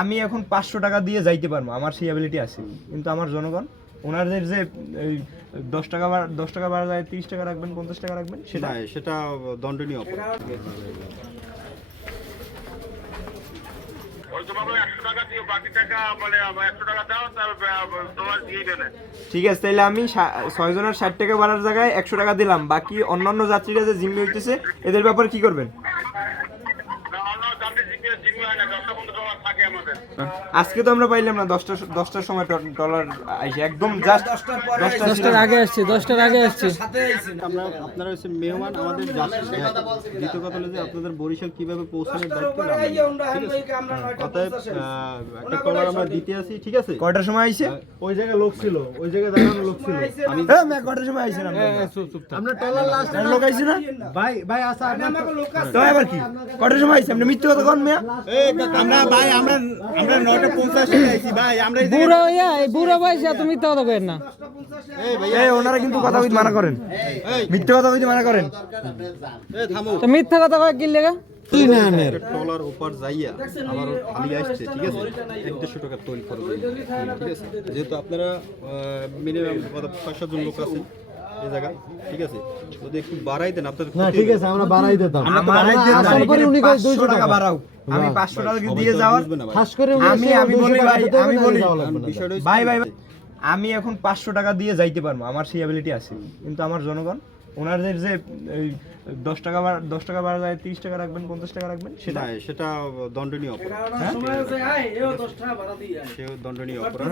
আমি এখন 500 টাকা দিয়ে যাইতে পারবো, আমার সেই অ্যাবিলিটি আছে, কিন্তু আমার জনগণ ওনাদের যে 10 টাকা বাড়া যায়, 30 টাকা রাখবেন, 50 টাকা রাখবেন, সেটা দণ্ডনীয় অপরাধ। ঠিক আছে, তাহলে আমি 6 জনের 60 টাকা বাড়ার জায়গায় 100 টাকা দিলাম, বাকি অন্যান্য যাত্রীরা যে জিম্মি হইতেছে এদের ব্যাপারে কি করবেন? আজকে তো আমরা পাইলাম না 10টার সময় ট্রলার আইছে, একদম জাস্ট 10টার আগে আসছে, 10টার আগে আসছে। আপনারা হচ্ছে মেহমান, আমাদের দ্বিতীয় কথা হলো যে আপনাদের বরিশাল কিভাবে পৌঁছানোর দায়িত্ব অতএব একটা ট্রলার আমরা দিতে আসি, ঠিক আছে? কয়টার সময় আইছে? ওই জায়গায় লোক ছিল, ওই জায়গায় দেখানো লোক ছিল। আমি কয়টার সময় আইছেন? আমরা ট্রলার লাস্ট লোক আইছে না ভাই আসা তো এবার কি কয়টার সময় আইছে? আপনি মিথ্যা কথা কোন মিয়া? আমরা 9:50 এ আইছি ভাই, আমরা বুড়া হইয়া এই বুড়া বয়সে তুমি মিথ্যা কথা কইেন না। এই ওনারা কিন্তু কথা কইতে মানা করেন, মিথ্যা কথা কইতে মানা করেন। থামো, তো মিথ্যা কথা কয় কি লাগা? ট্রলার উপর যাইয়া আবার খালি আসছে, ঠিক আছে? 150 টাকা টোল খরচ হইছে, ঠিক আছে? যেহেতু আপনারা মিনিমাম 5-7 জন লোক আছেন এই জায়গা, ঠিক আছে? যদি একটু বাড়াই দেন আপনাদের না, ঠিক আছে, আমরা বাড়াই দিতাম। আসল করে উনি কই 200 টাকা বাড়াও, আমি 500 টাকা দিয়ে যাওয়ার খাস করে আমি বলি ভাই, আমি বলি বিষয়টা ভাই আমি এখন 500 টাকা দিয়ে যাইতে পারবো, আমার সেই অ্যাবিলিটি আছে, কিন্তু আমার জনগণ ওনাদের যে 10 টাকা বাড়া যায়, 30 টাকা রাখবেন, 50 টাকা রাখবেন, সেটা দণ্ডনীয় অপরাধ। হ্যাঁ? দণ্ডনীয় অপরাধ।